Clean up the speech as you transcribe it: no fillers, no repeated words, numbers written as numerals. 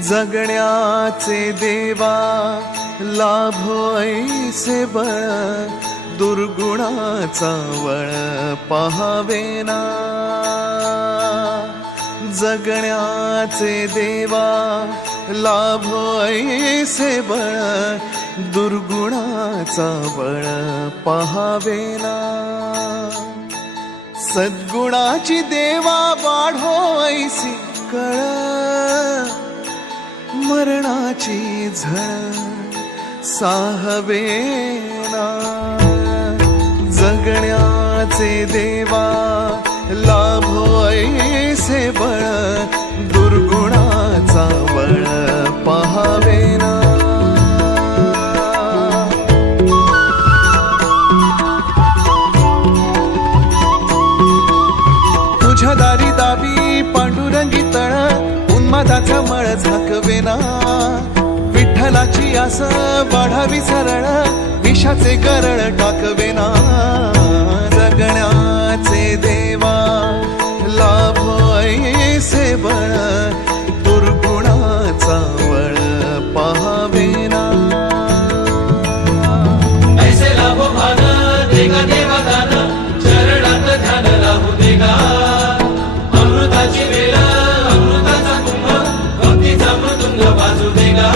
जगण्याचे देवा लाभो ऐसे बळ, दुर्गुणाचा वळ पहावेना। जगण्याचे देवा लाभो ऐसे बळ, दुर्गुणाचा बळ पहावेना। सद्गुणाची देवा वाढो ऐसी कळ, मरणाची झळ साहवेना। जगण्याचे देवा लाभो ऐसे बळ, दुर्गुणाचा बळ पहावेना। तुझ्या दारी दावी पांडुरंगी तळ, उन्मादाचा मळ झाकवेना। विठ्ठलाची आस वाढावी सरळ, विषाचे गरळ टाकवेना। जगण्याचे देवा लाभो ऐसे बळ, दुर्गुणाचा वळ पहावेना। ऐसे लाभो भान देगा देवा दान, चरणात ध्यान लाभू देगा। अमृताची वेळ अमृताचा कुंभ, भक्तीचा मृदुंग वाजू देगा।